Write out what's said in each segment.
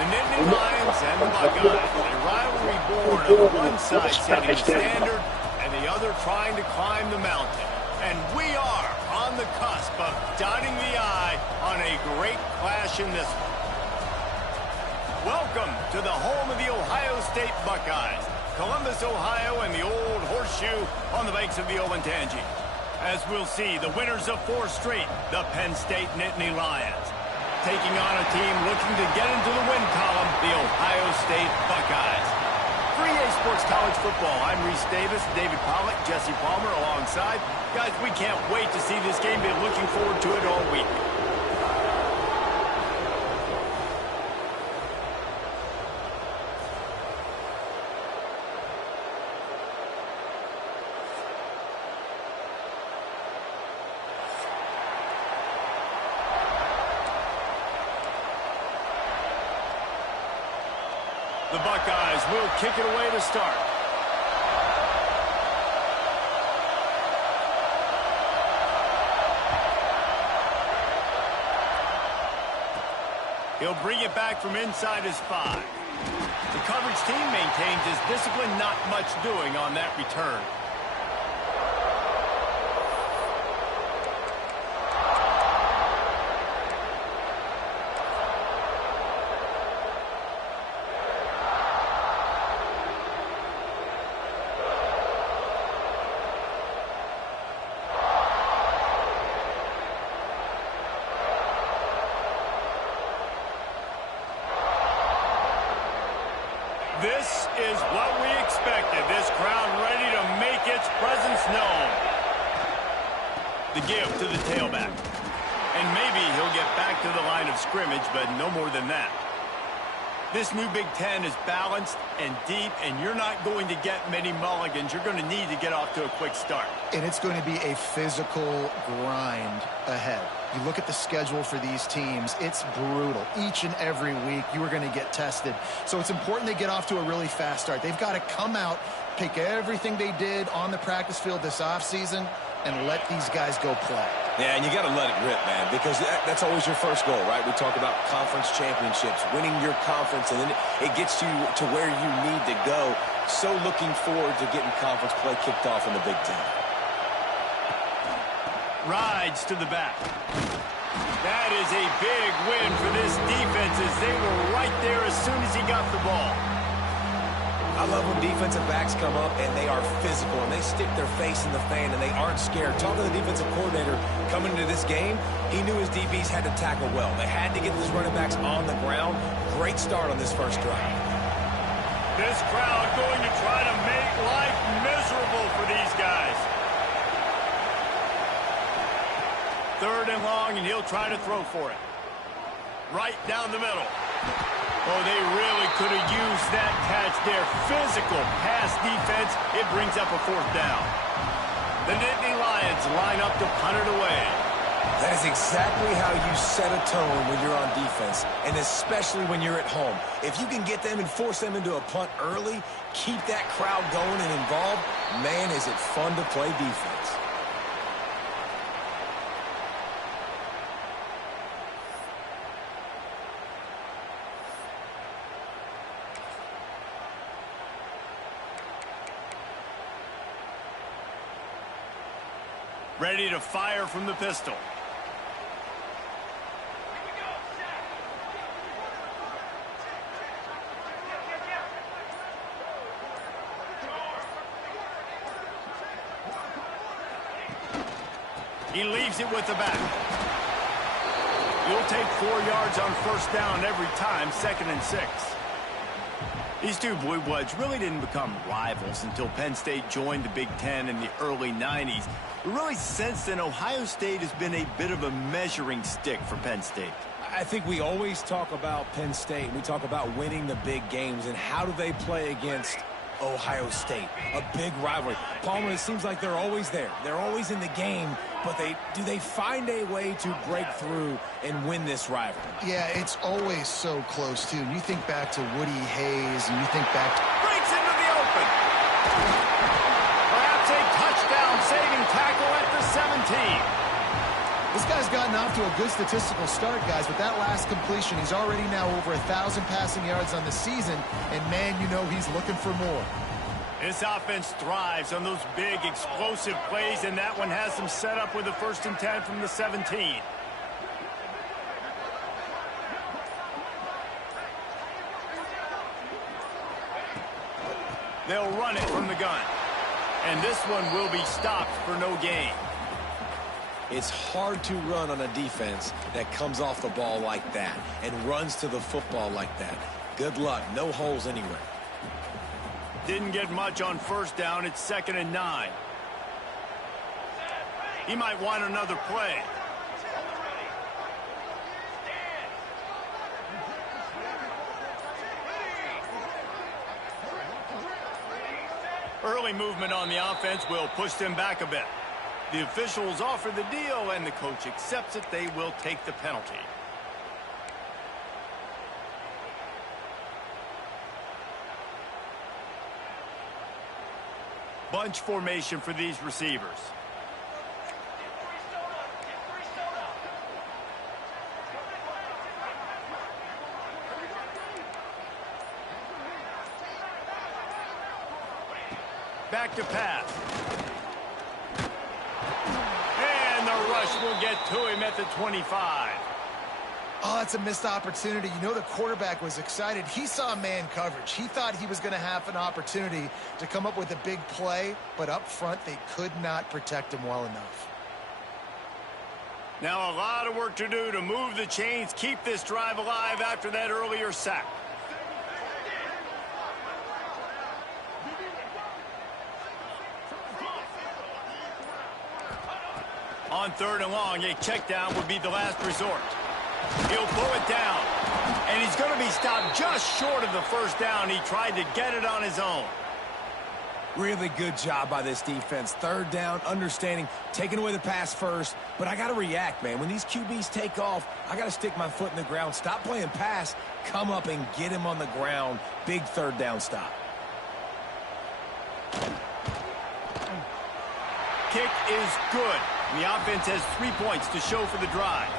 The Nittany Lions and the Buckeyes, a rivalry born of one side setting the standard and the other trying to climb the mountain. And we are on the cusp of dotting the I on a great clash in this one. Welcome to the home of the Ohio State Buckeyes, Columbus, Ohio, and the old horseshoe on the banks of the Olentangy. As we'll see, the winners of 4 straight, the Penn State Nittany Lions, taking on a team looking to get into the win column, the Ohio State Buckeyes. For EA Sports College Football, I'm Reese Davis, David Pollack, Jesse Palmer alongside. Guys, we can't wait to see this game. Been looking forward to it all week. The Buckeyes will kick it away to start. He'll bring it back from inside his 5. The coverage team maintains his discipline, not much doing on that return. This is what we expected. This crowd ready to make its presence known. The give to the tailback. And maybe he'll get back to the line of scrimmage, but no more than that. This new Big Ten is balanced and deep, and you're not going to get many mulligans. You're going to need to get off to a quick start. And it's going to be a physical grind ahead. You look at the schedule for these teams, it's brutal. Each and every week, you are going to get tested. So it's important they get off to a really fast start. They've got to come out, take everything they did on the practice field this offseason, and let these guys go play. Yeah, and you got to let it rip, man, because that's always your first goal, right? We talk about conference championships, winning your conference, and then it gets you to where you need to go. So looking forward to getting conference play kicked off in the Big Ten. Rides to the back. That is a big win for this defense as they were right there as soon as he got the ball. I love when defensive backs come up and they are physical and they stick their face in the fan and they aren't scared. Talking to the defensive coordinator coming into this game, he knew his DBs had to tackle well. They had to get these running backs on the ground. Great start on this first drive. This crowd going to try to make life miserable for these guys. 3rd and long, and he'll try to throw for it. Right down the middle. Oh, they really could have used that catch there. Physical pass defense. It brings up a 4th down. The Nittany Lions line up to punt it away. That is exactly how you set a tone when you're on defense, and especially when you're at home. If you can get them and force them into a punt early, keep that crowd going and involved, man, is it fun to play defense. Ready to fire from the pistol. He leaves it with the back. You'll take 4 yards on first down every time, 2nd and 6. These two Blue Bloods really didn't become rivals until Penn State joined the Big Ten in the early 90s. But really, since then, Ohio State has been a bit of a measuring stick for Penn State. I think we always talk about Penn State. We talk about winning the big games, and how do they play against Ohio State, a big rivalry. Palmer, it seems like they're always there. They're always in the game, but do they find a way to break through and win this rivalry? Yeah, it's always so close, too. You think back to Woody Hayes, and you think back to... Breaks into the open. Perhaps a touchdown-saving tackle at the 17. This guy's gotten off to a good statistical start, guys. With that last completion, he's already now over 1,000 passing yards on the season, and, man, you know he's looking for more. This offense thrives on those big, explosive plays, and that one has them set up with a 1st and 10 from the 17. They'll run it from the gun, and this one will be stopped for no gain. It's hard to run on a defense that comes off the ball like that and runs to the football like that. Good luck. No holes anywhere. Didn't get much on first down. It's 2nd and 9. He might want another play. Early movement on the offense will push them back a bit. The officials offer the deal, and the coach accepts it. They will take the penalty. Bunch formation for these receivers. Back to pass. And the rush will get to him at the 25. Oh, that's a missed opportunity. You know the quarterback was excited. He saw man coverage. He thought he was going to have an opportunity to come up with a big play, but up front they could not protect him well enough. Now a lot of work to do to move the chains, keep this drive alive after that earlier sack. On 3rd and long, a check down would be the last resort. He'll pull it down, and he's going to be stopped just short of the first down. He tried to get it on his own. Really good job by this defense. 3rd down, understanding, taking away the pass first. But I got to react, man. When these QBs take off, I got to stick my foot in the ground. Stop playing pass. Come up and get him on the ground. Big 3rd down stop. Kick is good. The offense has 3 points to show for the drive.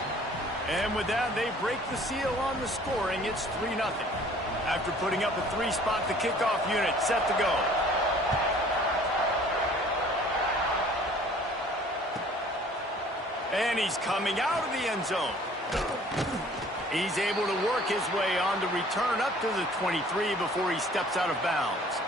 And with that, they break the seal on the scoring. It's 3-0. After putting up a 3-spot, the kickoff unit set to go. And he's coming out of the end zone. He's able to work his way on the return up to the 23 before he steps out of bounds.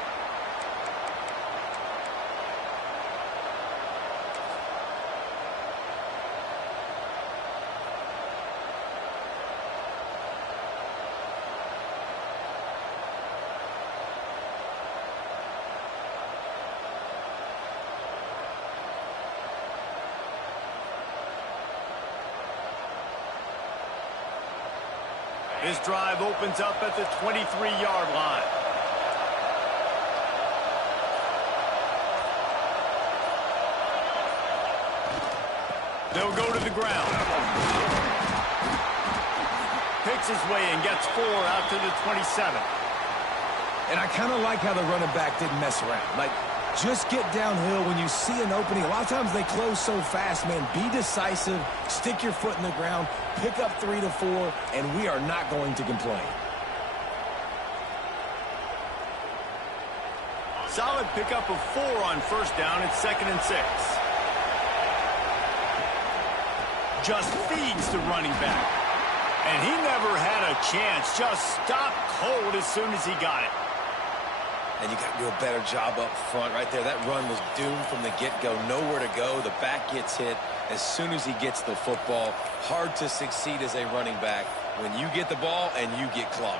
This drive opens up at the 23-yard line. They'll go to the ground. Picks his way and gets 4 out to the 27. And I kind of like how the running back didn't mess around. Like, just get downhill when you see an opening. A lot of times they close so fast, man. Be decisive, stick your foot in the ground, pick up 3 to 4, and we are not going to complain. Solid pickup of 4 on first down. It's 2nd and 6. Just feeds the running back. And he never had a chance. Just stopped cold as soon as he got it. And you got to do a better job up front right there. That run was doomed from the get-go. Nowhere to go. The back gets hit as soon as he gets the football. Hard to succeed as a running back when you get the ball and you get clobbered.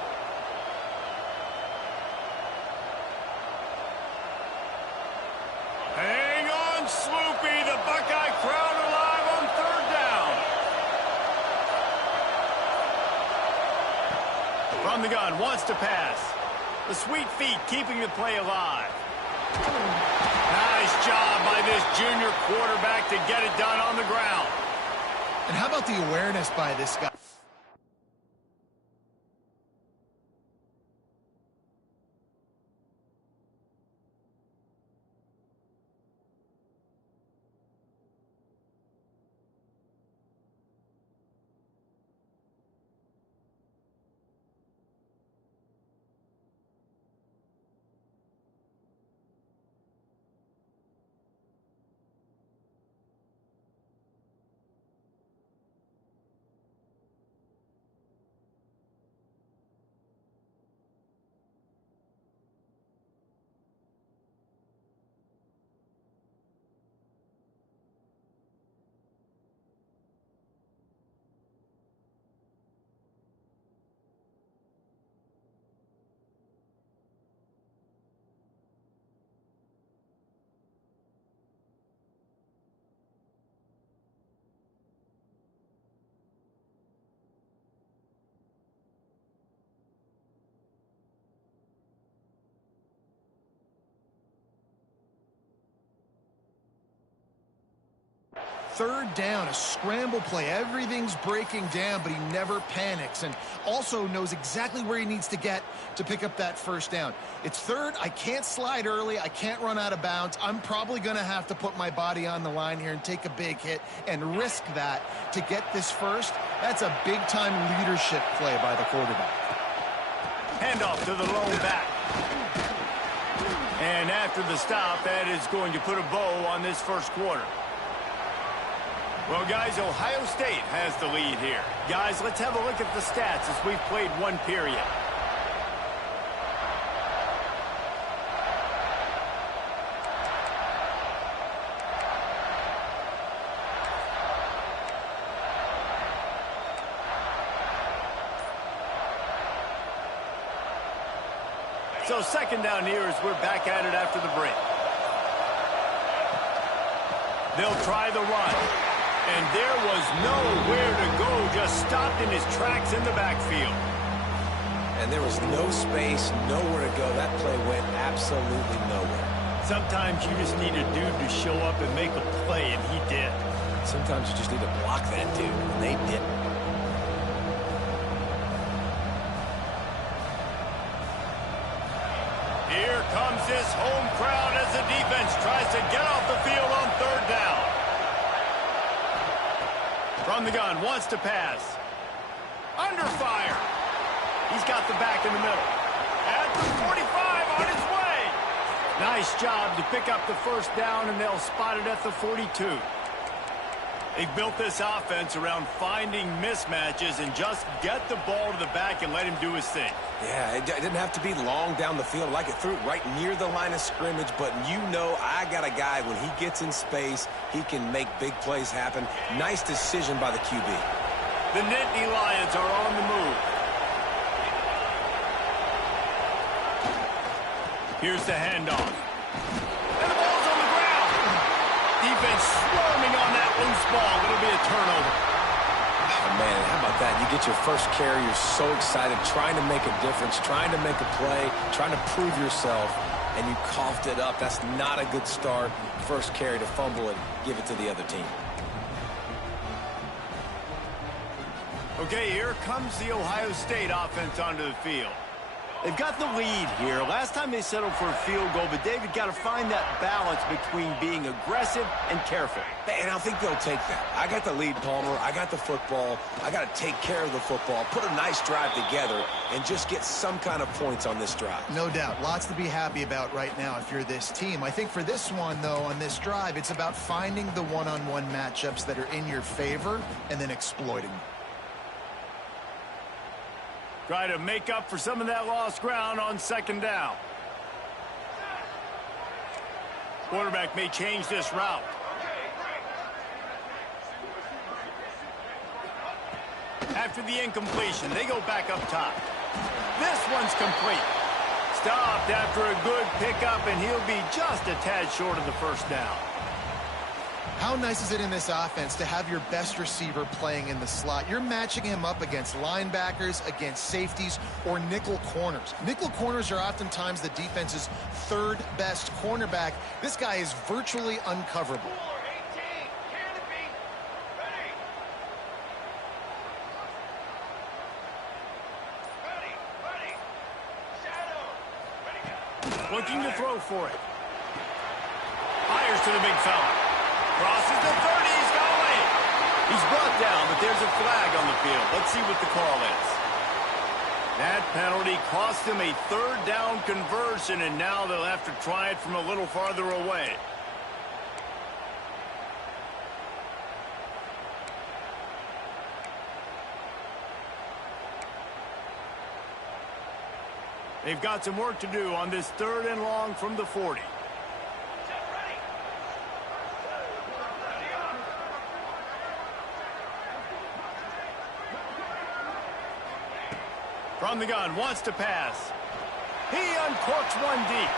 Hang on, Sloopy. The Buckeye crowd alive on third down. From the gun, wants to pass. The sweet feet keeping the play alive. Nice job by this junior quarterback to get it done on the ground. And how about the awareness by this guy? Third down, a scramble play. Everything's breaking down, but he never panics and also knows exactly where he needs to get to pick up that first down. It's third. I can't slide early. I can't run out of bounds. I'm probably going to have to put my body on the line here and take a big hit and risk that to get this first. That's a big-time leadership play by the quarterback. Handoff to the lone back. And after the stop, that is going to put a bow on this first quarter. Well, guys, Ohio State has the lead here. Guys, let's have a look at the stats as we've played one period. So second down here as we're back at it after the break. They'll try the run. And there was nowhere to go, just stopped in his tracks in the backfield. And there was no space, nowhere to go. That play went absolutely nowhere. Sometimes you just need a dude to show up and make a play, and he did. Sometimes you just need to block that dude, and they didn't. Here comes this home crowd as the defense tries to get off the field on third down. From the gun, wants to pass. Under fire. He's got the back in the middle. At the 45, on his way. Nice job to pick up the first down, and they'll spot it at the 42. They've built this offense around finding mismatches and just get the ball to the back and let him do his thing. Yeah, it didn't have to be long down the field. Like it threw it right near the line of scrimmage, but you know I got a guy, when he gets in space, he can make big plays happen. Nice decision by the QB. The Nittany Lions are on the move. Here's the handoff. And the ball's on the ground. Defense swarming on that loose ball. It'll be a turnover. Oh, man, how about that? You get your first carry, you're so excited, trying to make a difference, trying to make a play, trying to prove yourself, and you coughed it up. That's not a good start. First carry to fumble and give it to the other team. Okay, here comes the Ohio State offense onto the field. They've got the lead here. Last time they settled for a field goal, but David got to find that balance between being aggressive and careful. And I think they'll take that. I got the lead, Palmer. I got the football. I got to take care of the football, put a nice drive together, and just get some kind of points on this drive. No doubt. Lots to be happy about right now if you're this team. I think for this one, though, on this drive, it's about finding the one-on-one matchups that are in your favor and then exploiting them. Try to make up for some of that lost ground on second down. Quarterback may change this route. After the incompletion, they go back up top. This one's complete. Stopped after a good pickup, and he'll be just a tad short of the first down. How nice is it in this offense to have your best receiver playing in the slot? You're matching him up against linebackers, against safeties, or nickel corners. Nickel corners are oftentimes the defense's third best cornerback. This guy is virtually uncoverable. Looking to throw for it. Fires to the big fella. Crosses the 30. He's got away. He's brought down, but there's a flag on the field. Let's see what the call is. That penalty cost him a third down conversion, and now they'll have to try it from a little farther away. They've got some work to do on this third and long from the 40. From the gun, wants to pass. He uncorks one deep.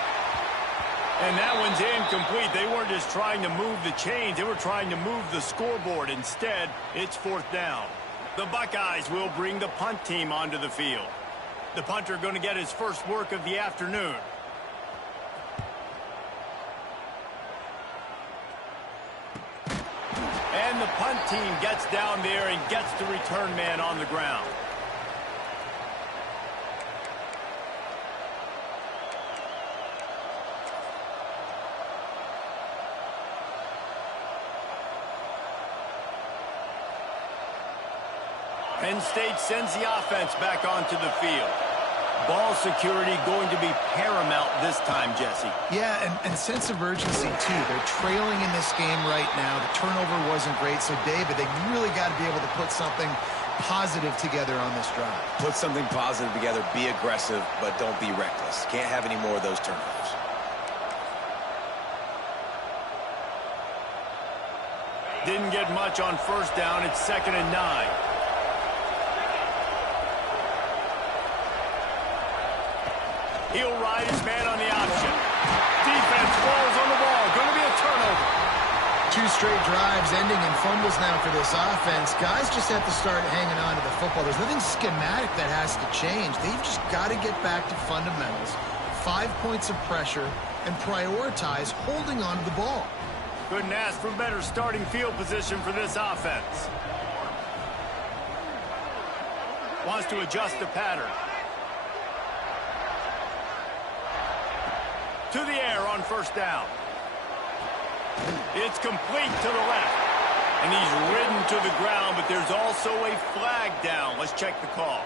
And that one's incomplete. They weren't just trying to move the chains. They were trying to move the scoreboard. Instead, it's fourth down. The Buckeyes will bring the punt team onto the field. The punter going to get his first work of the afternoon. And the punt team gets down there and gets the return man on the ground. Penn State sends the offense back onto the field. Ball security going to be paramount this time, Jesse. Yeah, and sense of urgency, too. They're trailing in this game right now. The turnover wasn't great, so, David, they really got to be able to put something positive together on this drive. Put something positive together, be aggressive, but don't be reckless. Can't have any more of those turnovers. Didn't get much on first down. It's 2nd and 9. He'll ride his man on the option. Defense falls on the ball. Going to be a turnover. 2 straight drives ending in fumbles now for this offense. Guys just have to start hanging on to the football. There's nothing schematic that has to change. They've just got to get back to fundamentals, 5 points of pressure, and prioritize holding on to the ball. Couldn't ask for better starting field position for this offense. Wants to adjust the pattern. To the air on first down. It's complete to the left. And he's ridden to the ground, but there's also a flag down. Let's check the call.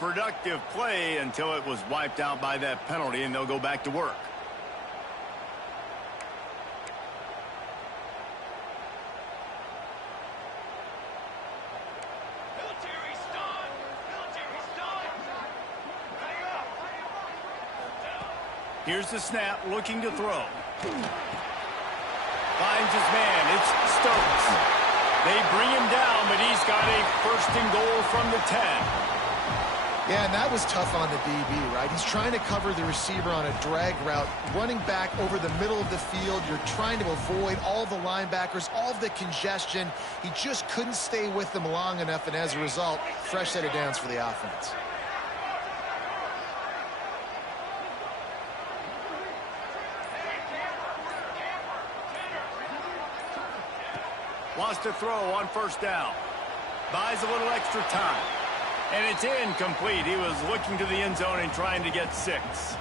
Productive play until it was wiped out by that penalty, and they'll go back to work. Here's the snap, looking to throw. Finds his man. It's Stokes. They bring him down, but he's got a 1st and goal from the 10. Yeah, and that was tough on the DB, right? He's trying to cover the receiver on a drag route, running back over the middle of the field. You're trying to avoid all the linebackers, all of the congestion. He just couldn't stay with them long enough, and as a result, fresh set of downs for the offense. Wants to throw on first down. Buys a little extra time. And it's incomplete. He was looking to the end zone and trying to get 6.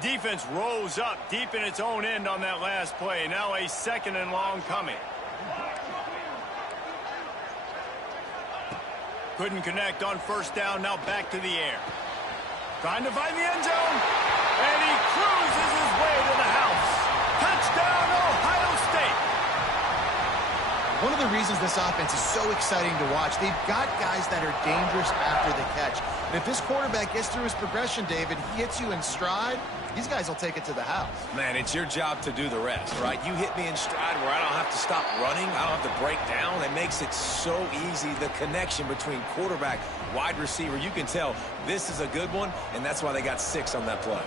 Defense rose up deep in its own end on that last play. Now a 2nd and long coming. Couldn't connect on first down. Now back to the air. Trying to find the end zone. And he cruises his way to the house. Touchdown, Ohio State. One of the reasons this offense is so exciting to watch, they've got guys that are dangerous after the catch. And if this quarterback gets through his progression, David, he hits you in stride, these guys will take it to the house. Man, it's your job to do the rest, right? You hit me in stride where I don't have to stop running. I don't have to break down. It makes it so easy, the connection between quarterback, wide receiver. You can tell this is a good one, and that's why they got 6 on that play.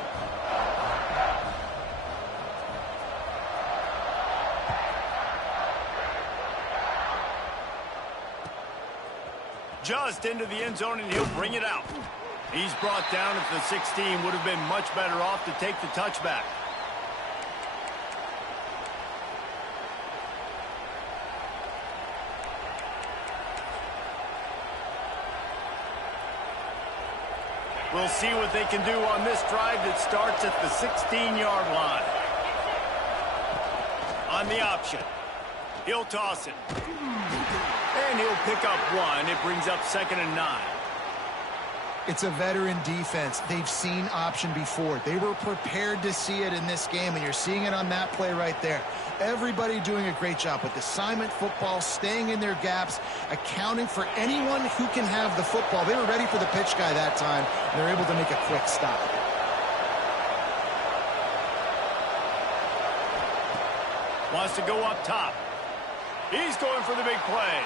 Just into the end zone, and he'll bring it out. He's brought down at the 16. Would have been much better off to take the touchback. We'll see what they can do on this drive that starts at the 16-yard line. On the option, he'll toss it. And he'll pick up 1. It brings up 2nd and 9. It's a veteran defense. They've seen option before. They were prepared to see it in this game, and you're seeing it on that play right there. Everybody doing a great job with assignment football, staying in their gaps, accounting for anyone who can have the football. They were ready for the pitch guy that time, and they're able to make a quick stop. Wants to go up top. He's going for the big play.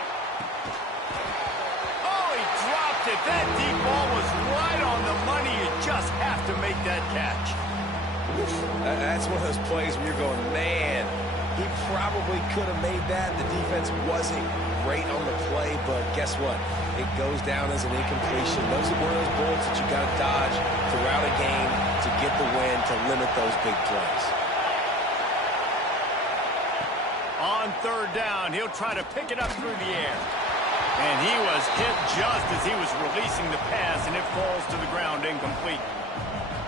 Oh, he dropped it. That deep ball was right on the money. You just have to make that catch. That's one of those plays where you're going, man, he probably could have made that. The defense wasn't great on the play, but guess what? It goes down as an incompletion. Those are one of those bullets that you got to dodge throughout a game to get the win, to limit those big plays. On 3rd down, he'll try to pick it up through the air. And he was hit just as he was releasing the pass, and it falls to the ground incomplete.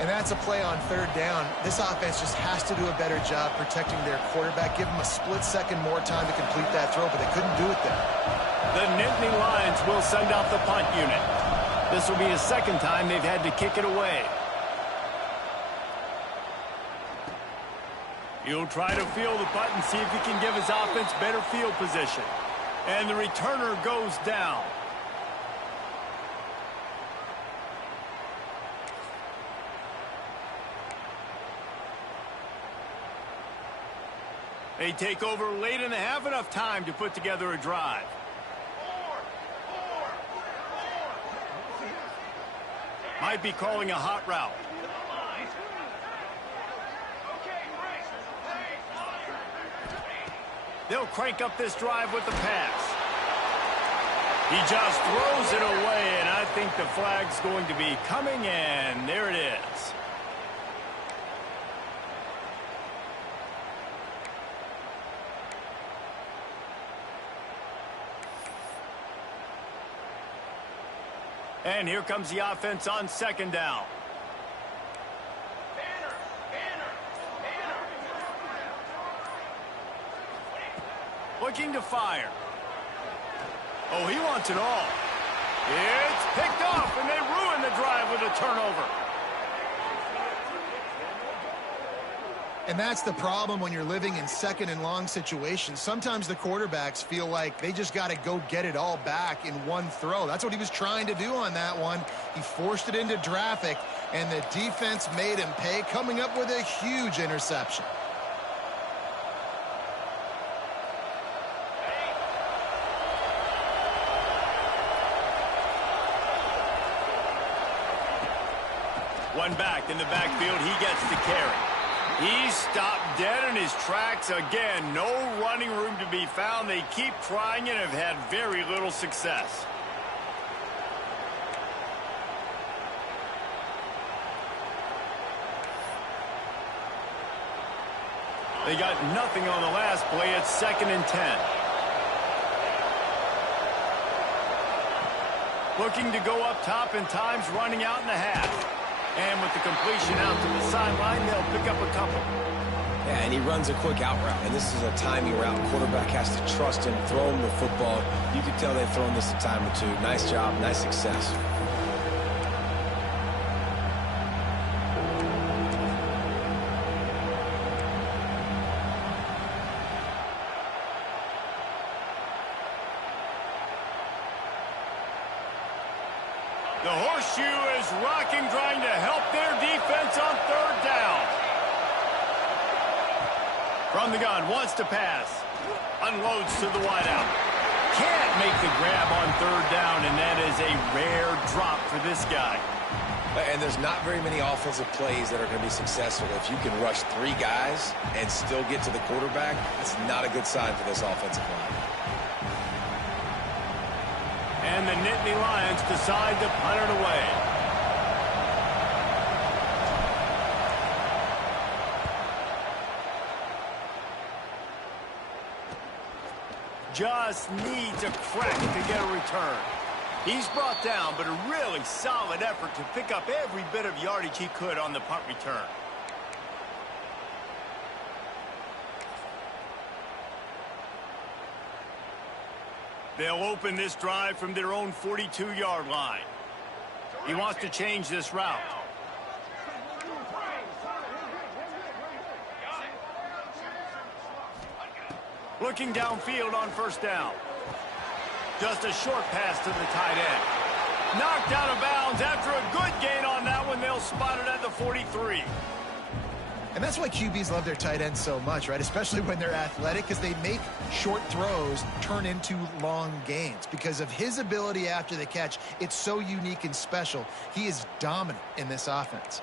And that's a play on 3rd down. This offense just has to do a better job protecting their quarterback. Give them a split second more time to complete that throw, but they couldn't do it there. The Nittany Lions will send out the punt unit. This will be the 2nd time they've had to kick it away. He'll try to field the punt and see if he can give his offense better field position. And the returner goes down. They take over late in the half, enough time to put together a drive. Might be calling a hot route. They'll crank up this drive with the pass. He just throws it away, and I think the flag's going to be coming, and there it is. And here comes the offense on 2nd down. Looking to fire. Oh, he wants it all. It's picked off, and they ruin the drive with a turnover. And that's the problem when you're living in 2nd and long situations. Sometimes the quarterbacks feel like they just got to go get it all back in one throw. That's what he was trying to do on that one. He forced it into traffic, and the defense made him pay, coming up with a huge interception. One back in the backfield, he gets the carry. He's stopped dead in his tracks again. No running room to be found. They keep trying and have had very little success. They got nothing on the last play. It's 2nd and 10. Looking to go up top, and time's running out in the half. And with the completion out to the sideline, they'll pick up a couple. Yeah, and he runs a quick out route, and this is a timing route. Quarterback has to trust him, throw him the football. You can tell they've thrown this a time or two. Nice job, nice success. The horseshoe is rocking, trying to help their defense on third down. From the gun, wants to pass. Unloads to the wideout. Can't make the grab on third down, and that is a rare drop for this guy. And there's not very many offensive plays that are going to be successful. If you can rush 3 guys and still get to the quarterback, that's not a good sign for this offensive line. And the Nittany Lions decide to punt it away. Just needs a crack to get a return. He's brought down, but a really solid effort to pick up every bit of yardage he could on the punt return. They'll open this drive from their own 42-yard line. He wants to change this route. Looking downfield on first down. Just a short pass to the tight end. Knocked out of bounds after a good gain on that one. They'll spot it at the 43. And that's why QBs love their tight ends so much, right? Especially when they're athletic, because they make short throws turn into long gains. Because of his ability after the catch, it's so unique and special. He is dominant in this offense.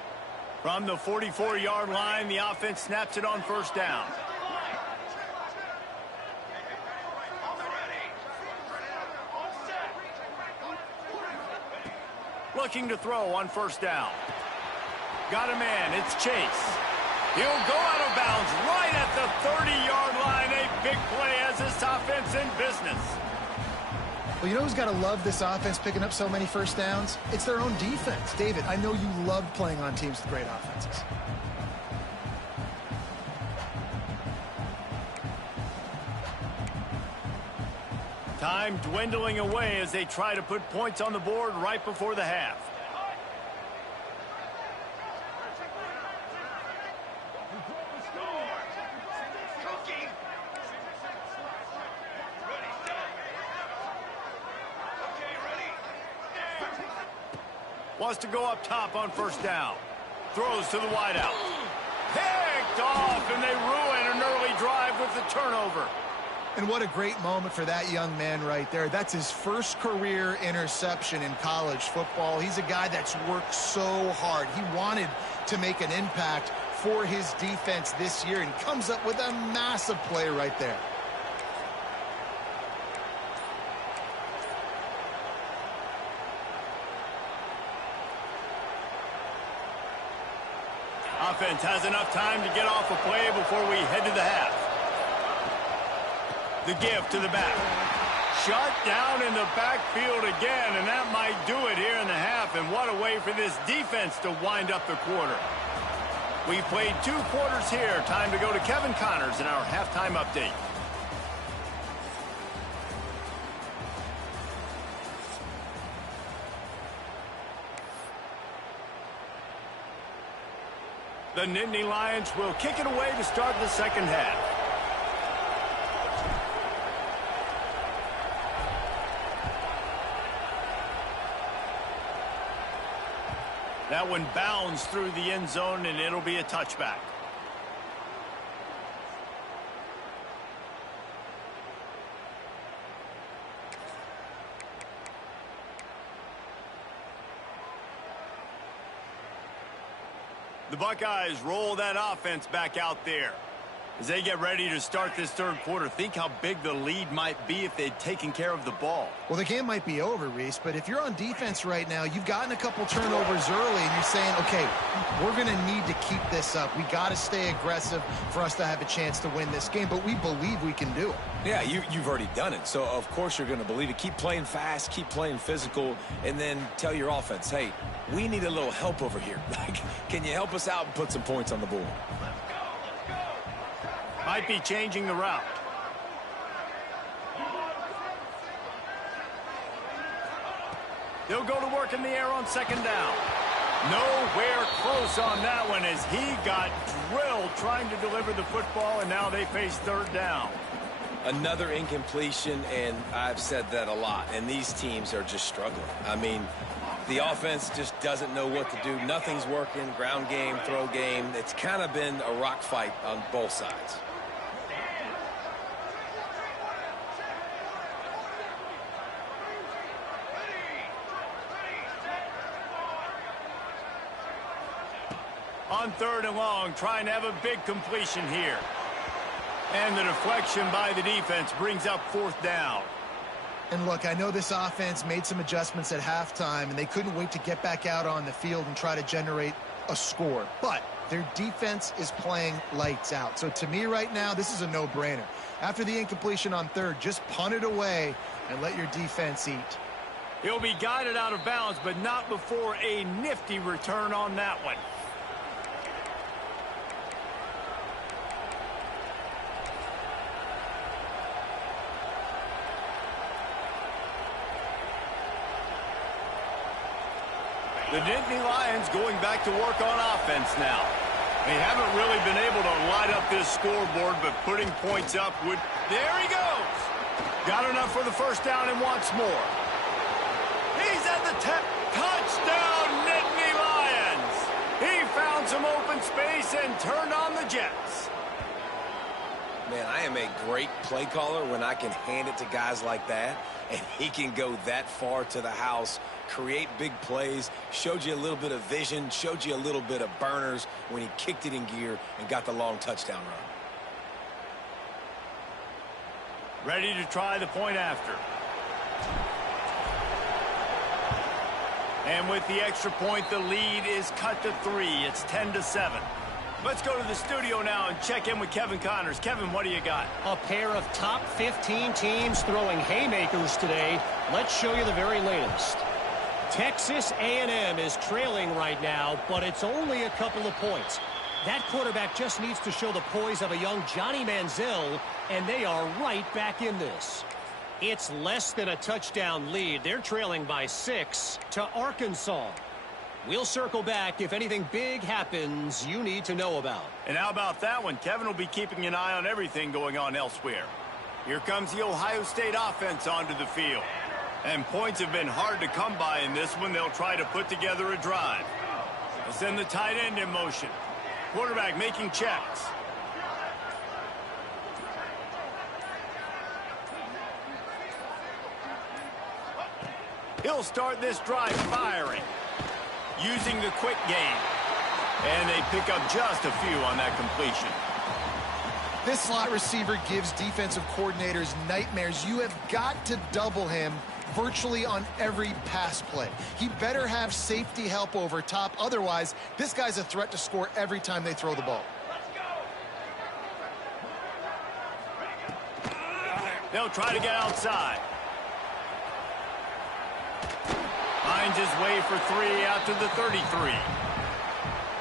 From the 44-yard line, the offense snaps it on first down. Looking to throw on first down. Got a man. It's Chase. He'll go out of bounds right at the 30-yard line. A big play as this offense in business. Well, you know who's got to love this offense picking up so many first downs? It's their own defense. David, I know you love playing on teams with great offenses. Time dwindling away as they try to put points on the board right before the half. Wants to go up top on first down. Throws to the wideout. Picked off, and they ruin an early drive with the turnover. And what a great moment for that young man right there. That's his first career interception in college football. He's a guy that's worked so hard. He wanted to make an impact for his defense this year and comes up with a massive play right there. Offense has enough time to get off a play before we head to the half. The give to the back. Shut down in the backfield again, and that might do it here in the half. And what a way for this defense to wind up the quarter. We've played 2 quarters here. Time to go to Kevin Connors in our halftime update. The Nittany Lions will kick it away to start the second half. That one bounds through the end zone, and it'll be a touchback. The Buckeyes roll that offense back out there. As they get ready to start this third quarter, think how big the lead might be if they'd taken care of the ball. Well, the game might be over, Reese, but if you're on defense right now, you've gotten a couple turnovers early, and you're saying, okay, we're going to need to keep this up. We got to stay aggressive for us to have a chance to win this game, but we believe we can do it. Yeah, you've already done it, so of course you're going to believe it. Keep playing fast, keep playing physical, and then tell your offense, hey, we need a little help over here. Like, can you help us out and put some points on the board? Might be changing the route. They'll go to work in the air on second down. Nowhere close on that one as he got drilled trying to deliver the football, and now they face third down. Another incompletion, and I've said that a lot, and these teams are just struggling. I mean, the offense just doesn't know what to do. Nothing's working. Ground game, throw game. It's kind of been a rock fight on both sides. On third and long, trying to have a big completion here. And the deflection by the defense brings up fourth down. And look, I know this offense made some adjustments at halftime, and they couldn't wait to get back out on the field and try to generate a score. But their defense is playing lights out. So to me right now, this is a no-brainer. After the incompletion on third, just punt it away and let your defense eat. He'll be guided out of bounds, but not before a nifty return on that one. The Nittany Lions going back to work on offense now. They haven't really been able to light up this scoreboard, but putting points up would... There he goes! Got enough for the first down and wants more. He's at the touchdown, Nittany Lions! He found some open space and turned on the Jets. Man, I am a great play caller when I can hand it to guys like that, and he can go that far to the house, create big plays, showed you a little bit of vision, showed you a little bit of burners when he kicked it in gear and got the long touchdown run. Ready to try the point after. And with the extra point, the lead is cut to 3. It's 10-7. Let's go to the studio now and check in with Kevin Connors. Kevin, what do you got? A pair of top 15 teams throwing haymakers today. Let's show you the very latest. Texas A&M is trailing right now, but it's only a couple of points. That quarterback just needs to show the poise of a young Johnny Manziel, and they are right back in this. It's less than a touchdown lead. They're trailing by 6 to Arkansas. We'll circle back if anything big happens you need to know about. And how about that one? Kevin will be keeping an eye on everything going on elsewhere. Here comes the Ohio State offense onto the field. And points have been hard to come by in this one. They'll try to put together a drive. They'll send the tight end in motion. Quarterback making checks. He'll start this drive firing, using the quick game. And they pick up just a few on that completion. This slot receiver gives defensive coordinators nightmares. You have got to double him virtually on every pass play. He better have safety help over top. Otherwise, this guy's a threat to score every time they throw the ball. They'll try to get outside. Finds his way for 3 out to the 33.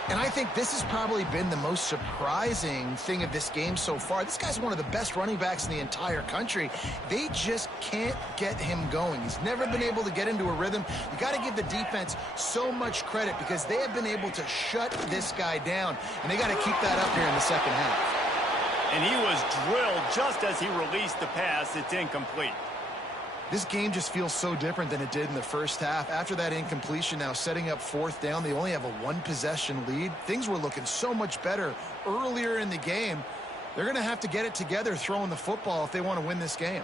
And I think this has probably been the most surprising thing of this game so far. This guy's one of the best running backs in the entire country. They just can't get him going. He's never been able to get into a rhythm. You got to give the defense so much credit because they have been able to shut this guy down. And they got to keep that up here in the second half. And he was drilled just as he released the pass. It's incomplete. This game just feels so different than it did in the first half. After that incompletion, now setting up fourth down, they only have a one-possession lead. Things were looking so much better earlier in the game. They're going to have to get it together throwing the football if they want to win this game.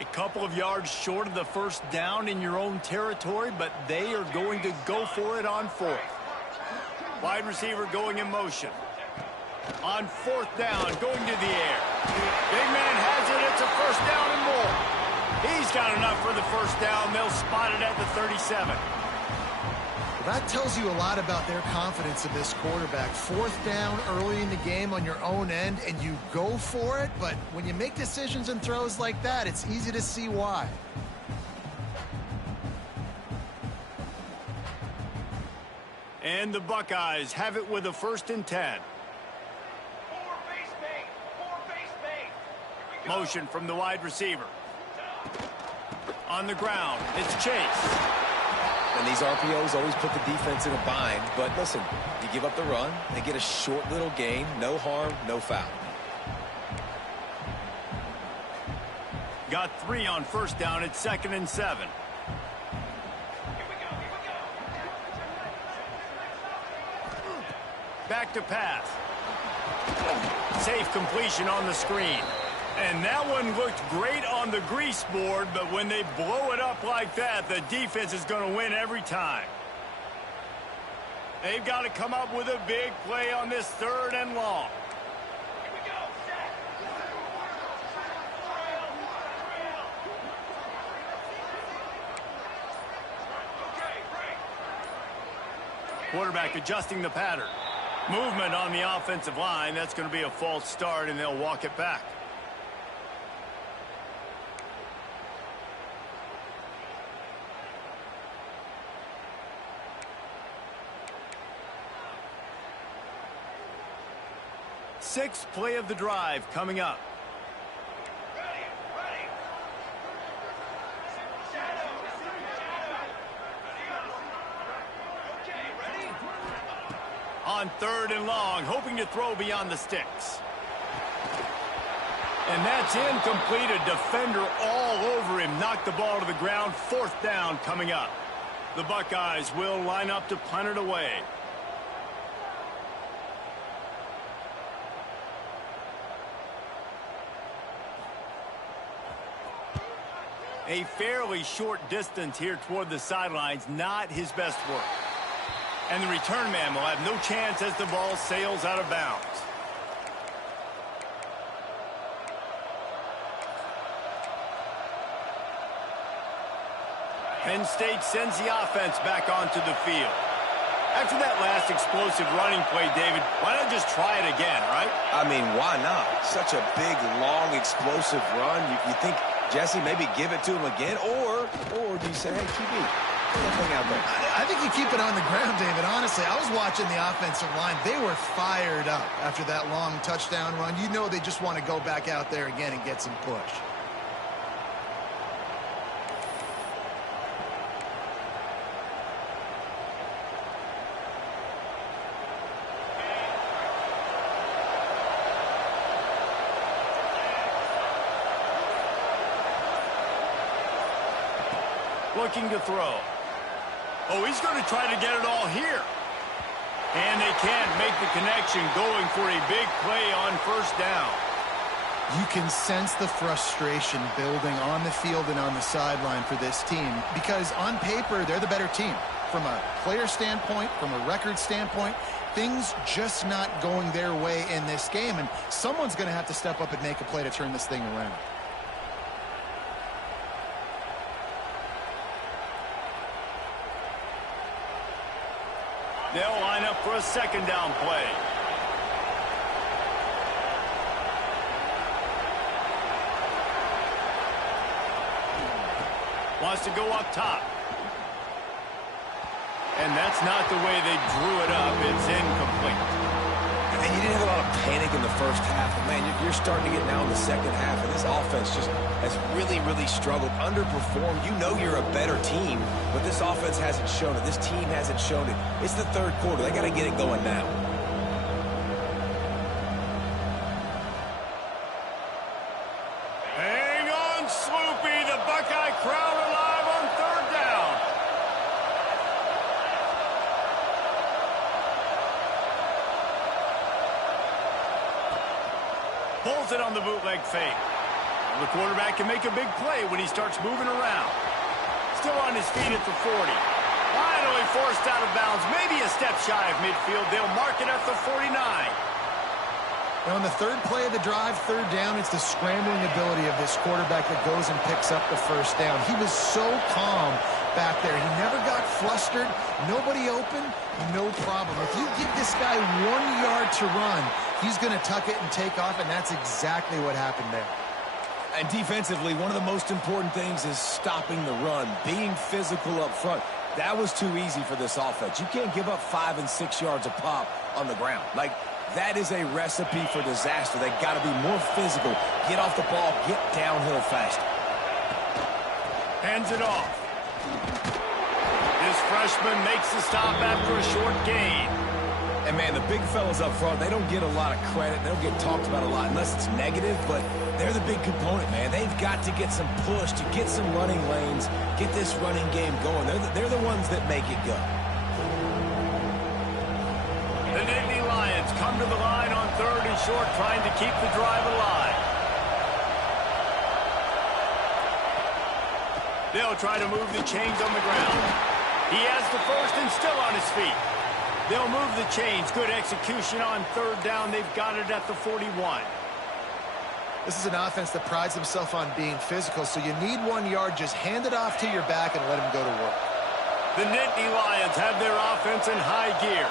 A couple of yards short of the first down in your own territory, but they are going to go for it on fourth. Wide receiver going in motion. On fourth down, going to the air. Big man has it. It's a first down and more. He's got enough for the first down. They'll spot it at the 37. Well, that tells you a lot about their confidence in this quarterback. Fourth down early in the game on your own end, and you go for it. But when you make decisions and throws like that, it's easy to see why. And the Buckeyes have it with a 1st and 10. Motion from the wide receiver. On the ground, it's Chase. And these RPOs always put the defense in a bind. But listen, you give up the run, they get a short little gain, no harm, no foul. Got 3 on first down at 2nd and 7. Back to pass. Safe completion on the screen. And that one looked great on the grease board, but when they blow it up like that, the defense is going to win every time. They've got to come up with a big play on this 3rd and long. Quarterback adjusting the pattern. Movement on the offensive line. That's going to be a false start, and they'll walk it back. Sixth play of the drive coming up. On 3rd and long, hoping to throw beyond the sticks. And that's incomplete. A defender all over him. Knocked the ball to the ground. 4th down coming up. The Buckeyes will line up to punt it away. A fairly short distance here toward the sidelines. Not his best work. And the return man will have no chance as the ball sails out of bounds. Penn State sends the offense back onto the field. After that last explosive running play, David, why not just try it again, right? I mean, why not? Such a big, long, explosive run. You think, Jesse, maybe give it to him again? Or do you say, hey, QB, thing out there? I think you keep it on the ground, David. Honestly, I was watching the offensive line. They were fired up after that long touchdown run. You know they just want to go back out there again and get some push. Looking to throw. Oh, he's going to try to get it all here. And they can't make the connection, going for a big play on 1st down. You can sense the frustration building on the field and on the sideline for this team because on paper, they're the better team. From a player standpoint, from a record standpoint, things just not going their way in this game. And someone's going to have to step up and make a play to turn this thing around. They'll line up for a 2nd down play. Wants to go up top. And that's not the way they drew it up. It's incomplete. And you didn't have a lot of panic in the first half. But, man, you're starting to get now in the second half. And this offense just has really, really struggled, underperformed. You know you're a better team, but this offense hasn't shown it. This team hasn't shown it. It's the 3rd quarter. They got to get it going now. Hang on, Sloopy. The Buckeye crowd alive on 3rd down. Pulls it on the bootleg fake. The quarterback can make a big play when he starts moving around. Still on his feet at the 40. Finally forced out of bounds. Maybe a step shy of midfield. They'll mark it at the 49. And on the 3rd play of the drive, 3rd down, it's the scrambling ability of this quarterback that goes and picks up the 1st down. He was so calm back there. He never got flustered. Nobody open, no problem. If you give this guy 1 yard to run, he's going to tuck it and take off, and that's exactly what happened there. And defensively, one of the most important things is stopping the run, being physical up front. That was too easy for this offense. You can't give up 5 and 6 yards a pop on the ground. Like, that is a recipe for disaster. They got to be more physical, get off the ball, get downhill fast. Hands it off. His freshman makes the stop after a short gain. And, man, the big fellas up front, they don't get a lot of credit. They don't get talked about a lot unless it's negative, but they're the big component, man. They've got to get some push, to get some running lanes, get this running game going. They're the ones that make it go. The Nittany Lions come to the line on 3rd and short, trying to keep the drive alive. They'll try to move the chains on the ground. He has the first and still on his feet. They'll move the chains. Good execution on 3rd down. They've got it at the 41. This is an offense that prides himself on being physical, so you need 1 yard. Just hand it off to your back and let him go to work. The Nittany Lions have their offense in high gear.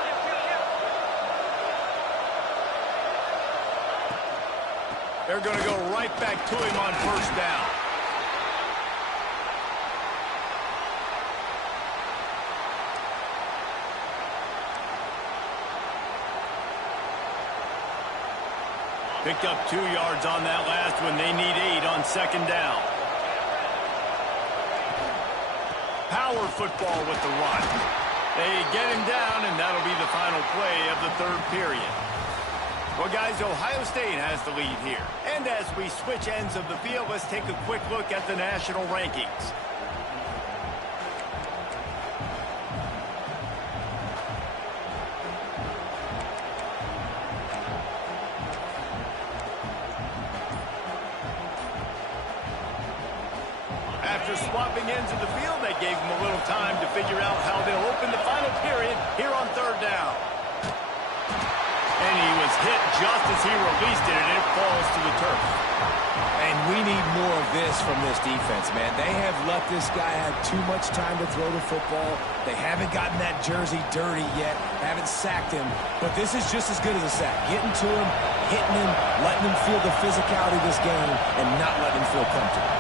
They're going to go right back to him on 1st down. Picked up 2 yards on that last one. They need 8 on 2nd down. Power football with the run. They get him down, and that'll be the final play of the 3rd period. Well, guys, Ohio State has the lead here. And as we switch ends of the field, let's take a quick look at the national rankings. After swapping ends of the field, that gave them a little time to figure out how they'll open the final period here on 3rd down. And he was hit just as he released it, and it falls to the turf. And we need more of this from this defense, man. They have let this guy have too much time to throw the football. They haven't gotten that jersey dirty yet, haven't sacked him. But this is just as good as a sack. Getting to him, hitting him, letting him feel the physicality of this game, and not letting him feel comfortable.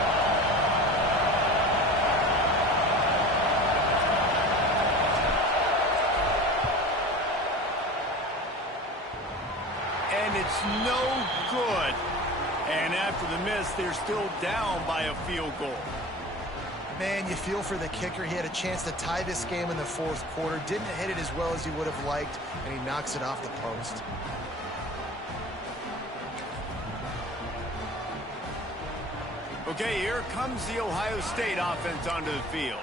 And it's no good. And after the miss, they're still down by a field goal. Man, you feel for the kicker. He had a chance to tie this game in the 4th quarter. Didn't hit it as well as he would have liked, and he knocks it off the post. Okay, here comes the Ohio State offense onto the field.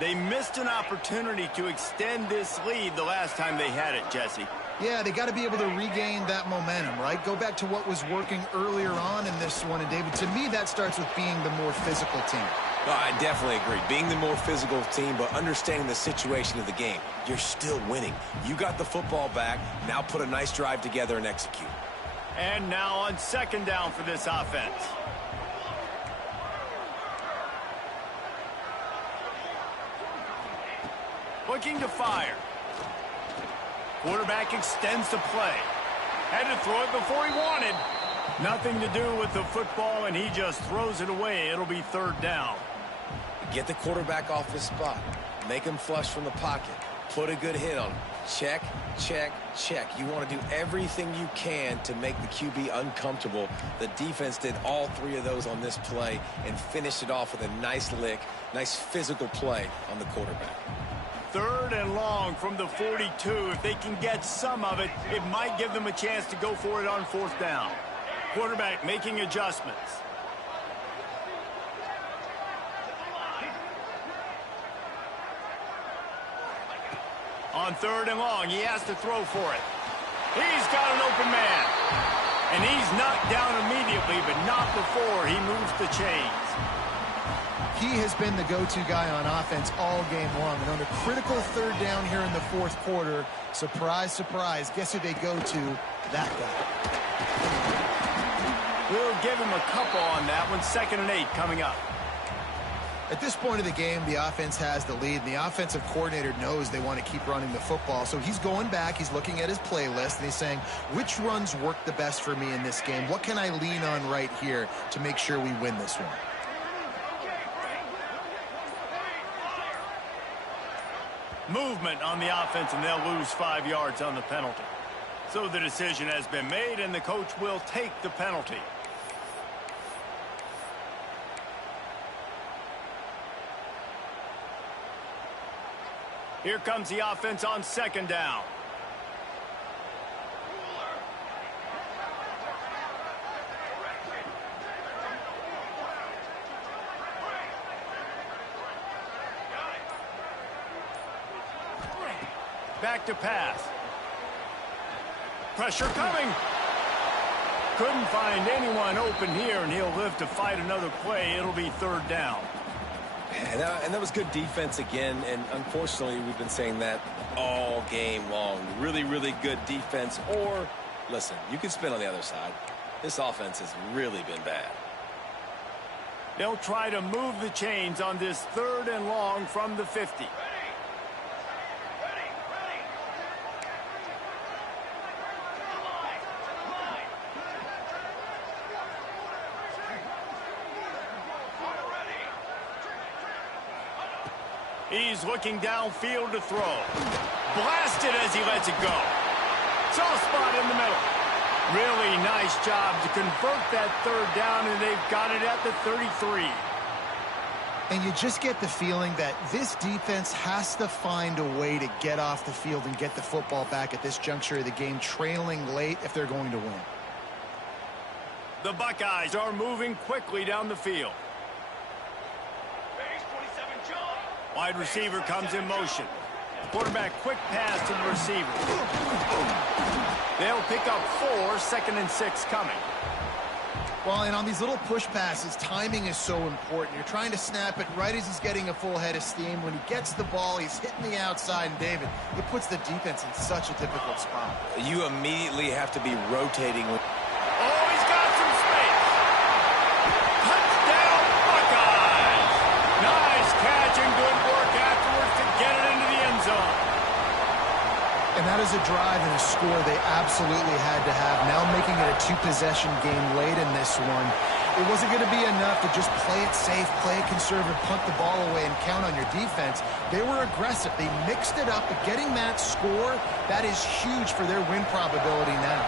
They missed an opportunity to extend this lead the last time they had it, Jesse. Yeah, they got to be able to regain that momentum, right? Go back to what was working earlier on in this one. And, David, to me, that starts with being the more physical team. No, I definitely agree. Being the more physical team, but understanding the situation of the game. You're still winning. You got the football back. Now put a nice drive together and execute. And now on 2nd down for this offense. Looking to fire. Quarterback extends the play. Had to throw it before he wanted. Nothing to do with the football, and he just throws it away. It'll be 3rd down. Get the quarterback off his spot. Make him flush from the pocket. Put a good hit on him. Check, check, check. You want to do everything you can to make the QB uncomfortable. The defense did all 3 of those on this play and finished it off with a nice lick, nice physical play on the quarterback. 3rd and long from the 42. If they can get some of it, it might give them a chance to go for it on 4th down. Quarterback making adjustments. On 3rd and long, he has to throw for it. He's got an open man. And he's knocked down immediately, but not before he moves the chains. He has been the go-to guy on offense all game long. And on a critical 3rd down here in the 4th quarter, surprise, surprise, guess who they go to? That guy. We'll give him a couple on that one. 2nd and 8 coming up. At this point of the game, the offense has the lead, and the offensive coordinator knows they want to keep running the football. So he's going back, he's looking at his playlist, and he's saying, which runs work the best for me in this game? What can I lean on right here to make sure we win this one? Movement on the offense, and they'll lose 5 yards on the penalty. So the decision has been made, and the coach will take the penalty. Here comes the offense on second down. Back to pass. Pressure coming. Couldn't find anyone open here, and he'll live to fight another play. It'll be third down. And that was good defense again, and unfortunately, we've been saying that all game long. Really, really good defense. Or, listen, you can spin on the other side. This offense has really been bad. They'll try to move the chains on this third and long from the 50. He's looking downfield to throw. Blasted as he lets it go. Soft spot in the middle. Really nice job to convert that third down, and they've got it at the 33. And you just get the feeling that this defense has to find a way to get off the field and get the football back at this juncture of the game, trailing late if they're going to win. The Buckeyes are moving quickly down the field. Wide receiver comes in motion. Quarterback quick pass to the receiver. They'll pick up 4, 2nd and 6 coming. Well, and on these little push passes, timing is so important. You're trying to snap it right as he's getting a full head of steam. When he gets the ball, he's hitting the outside, and David, it puts the defense in such a difficult spot. You immediately have to be rotating. Oh, he's got some space. Touchdown, Buckeyes. Nice catch and good work afterwards to get it into the end zone. And that is a drive and a score they absolutely had to have. Now making it a 2-possession game late in this one. It wasn't going to be enough to just play it safe, play it conservative, punt the ball away, and count on your defense. They were aggressive. They mixed it up, but getting that score, that is huge for their win probability now.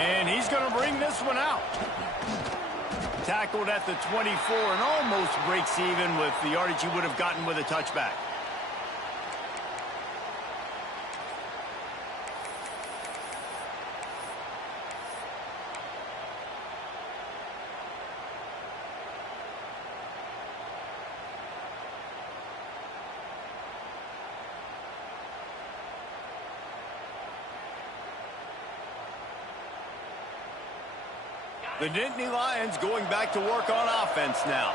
And he's going to bring this one out. Tackled at the 24 and almost breaks even with the yardage he would have gotten with a touchback. The Nittany Lions going back to work on offense now.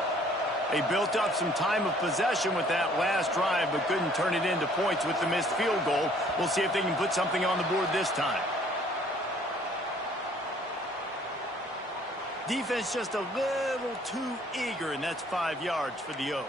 They built up some time of possession with that last drive, but couldn't turn it into points with the missed field goal. We'll see if they can put something on the board this time. Defense just a little too eager, and that's 5 yards for the O.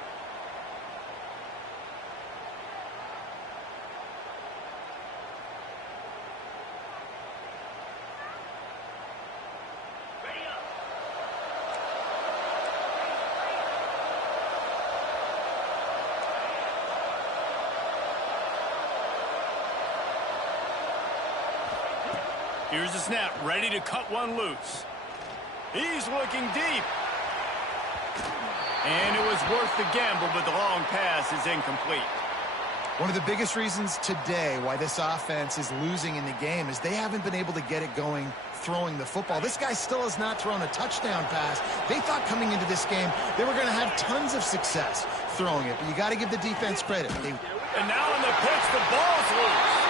Here's the snap, ready to cut one loose. He's looking deep. And it was worth the gamble, but the long pass is incomplete. One of the biggest reasons today why this offense is losing in the game is they haven't been able to get it going throwing the football. This guy still has not thrown a touchdown pass. They thought coming into this game they were going to have tons of success throwing it, but you got to give the defense credit. And now on the pitch, the ball's loose.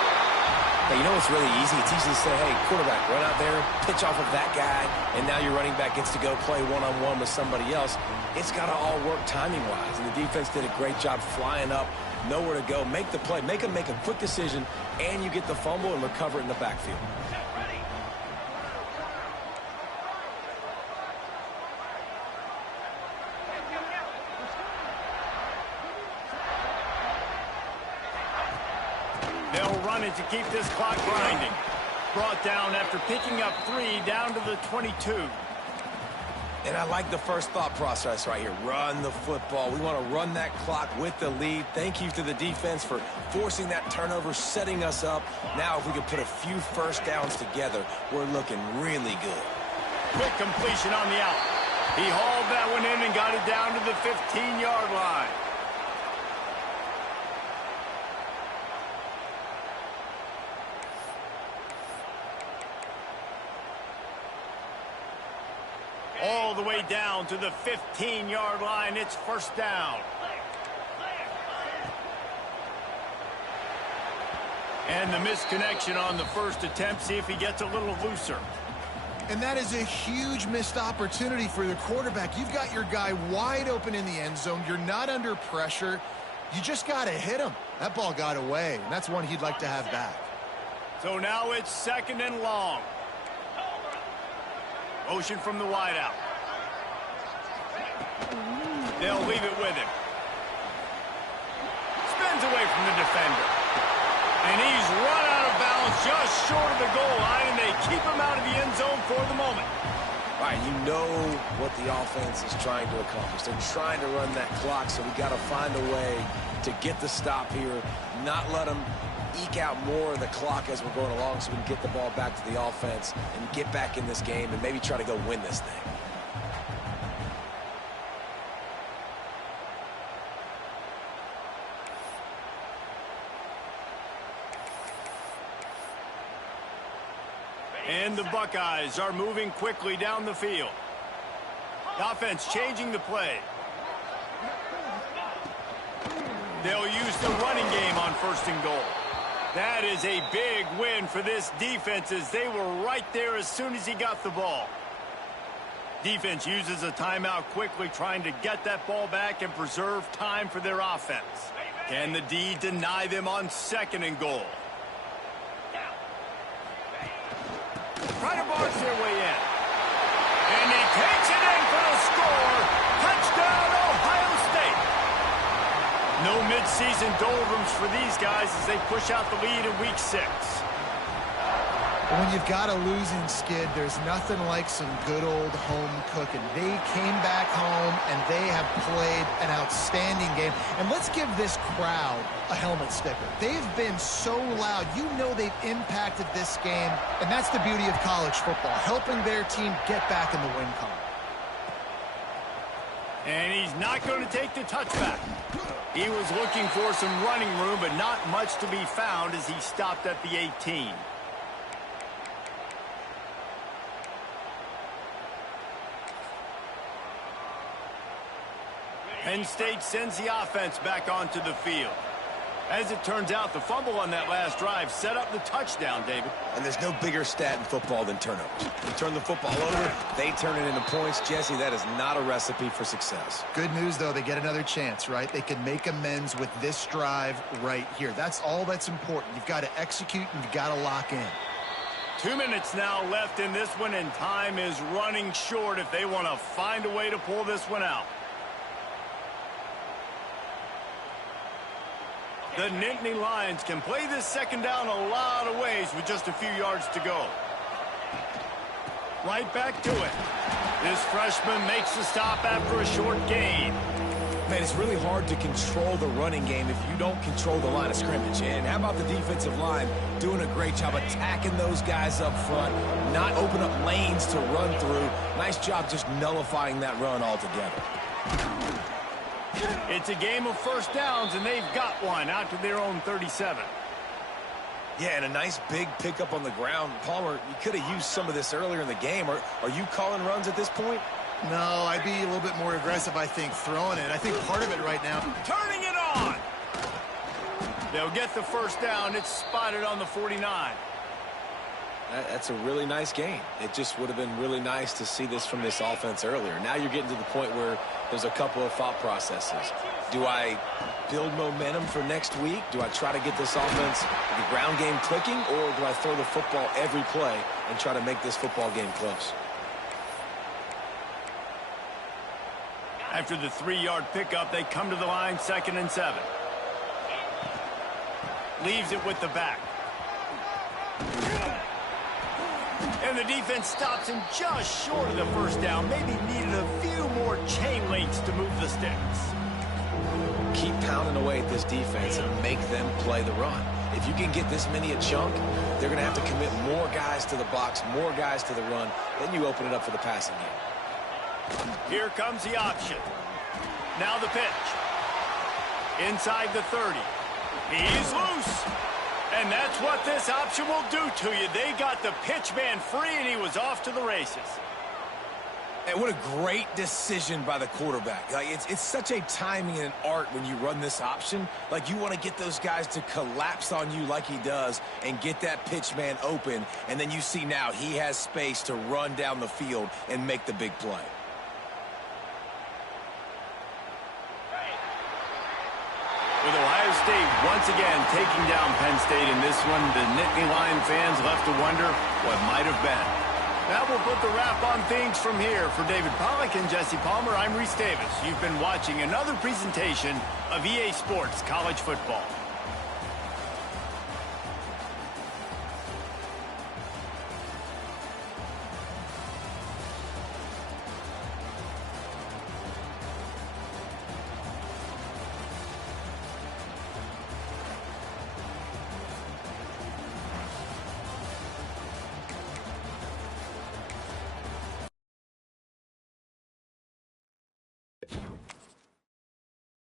Hey, you know what's really easy? It's easy to say, hey, quarterback, run out there, pitch off of that guy, and now your running back gets to go play one-on-one with somebody else. It's got to all work timing-wise, and the defense did a great job flying up, nowhere to go, make the play, make a quick decision, and you get the fumble and recover it in the backfield. They'll run it to keep this clock grinding. Brought down after picking up 3 down to the 22. And I like the first thought process right here. Run the football. We want to run that clock with the lead. Thank you to the defense for forcing that turnover, setting us up. Now if we could put a few first downs together, we're looking really good. Quick completion on the out. He hauled that one in and got it down to the 15-yard line. All the way down to the 15-yard line. It's first down. And the misconnection on the first attempt. See if he gets a little looser. And that is a huge missed opportunity for the quarterback. You've got your guy wide open in the end zone. You're not under pressure. You just got to hit him. That ball got away, and that's one he'd like to have back. So now it's second and long. Motion from the wideout. They'll leave it with him. Spins away from the defender. And he's run out of bounds just short of the goal line, and they keep him out of the end zone for the moment. All right, you know what the offense is trying to accomplish. They're trying to run that clock, so we got to find a way to get the stop here, not let them eke out more of the clock as we're going along so we can get the ball back to the offense and get back in this game and maybe try to go win this thing. And the Buckeyes are moving quickly down the field. The offense changing the play. They'll use the running game on first and goal. That is a big win for this defense as they were right there as soon as he got the ball. Defense uses a timeout quickly, trying to get that ball back and preserve time for their offense. Can the D deny them on second and goal? Trying to barge their way in. And he takes it in for the score. Touchdown, Ohio State. No midseason doldrums for these guys as they push out the lead in week 6. When you've got a losing skid, there's nothing like some good old home cooking. They came back home, and they have played an outstanding game. And let's give this crowd a helmet sticker. They've been so loud. You know they've impacted this game, and that's the beauty of college football, helping their team get back in the win column. And he's not going to take the touchback. He was looking for some running room, but not much to be found as he stopped at the 18. Penn State sends the offense back onto the field. As it turns out, the fumble on that last drive set up the touchdown, David. And there's no bigger stat in football than turnovers. You turn the football over, they turn it into points. Jesse, that is not a recipe for success. Good news, though, they get another chance, right? They can make amends with this drive right here. That's all that's important. You've got to execute, and you've got to lock in. 2 minutes now left in this one, and time is running short if they want to find a way to pull this one out. The Nittany Lions can play this second down a lot of ways with just a few yards to go. Right back to it. This freshman makes the stop after a short gain. Man, it's really hard to control the running game if you don't control the line of scrimmage. And how about the defensive line doing a great job attacking those guys up front, not open up lanes to run through. Nice job just nullifying that run altogether. It's a game of first downs, and they've got one out to their own 37. Yeah, and a nice big pickup on the ground. Palmer, you could have used some of this earlier in the game. Are you calling runs at this point? No, I'd be a little bit more aggressive, I think, throwing it. I think part of it right now. Turning it on! They'll get the first down. It's spotted on the 49. That's a really nice game. It just would have been really nice to see this from this offense earlier. Now you're getting to the point where there's a couple of thought processes. Do I build momentum for next week? Do I try to get this offense, the ground game clicking, or do I throw the football every play and try to make this football game close? After the 3-yard pickup, they come to the line, 2nd and 7. Leaves it with the back. And the defense stops him just short of the first down. Maybe needed a few more chain links to move the sticks. Keep pounding away at this defense and make them play the run. If you can get this many a chunk, they're going to have to commit more guys to the box, more guys to the run. Then you open it up for the passing game. Here comes the option. Now the pitch. Inside the 30. He's loose. And that's what this option will do to you. They got the pitch man free, and he was off to the races. And what a great decision by the quarterback. Like, it's such a timing and an art when you run this option. Like, you want to get those guys to collapse on you like he does and get that pitch man open. And then you see now he has space to run down the field and make the big play. With Ohio State once again taking down Penn State in this one, the Nittany Lion fans left to wonder what might have been. That will put the wrap on things from here. For David Pollack and Jesse Palmer, I'm Reese Davis. You've been watching another presentation of EA Sports College Football.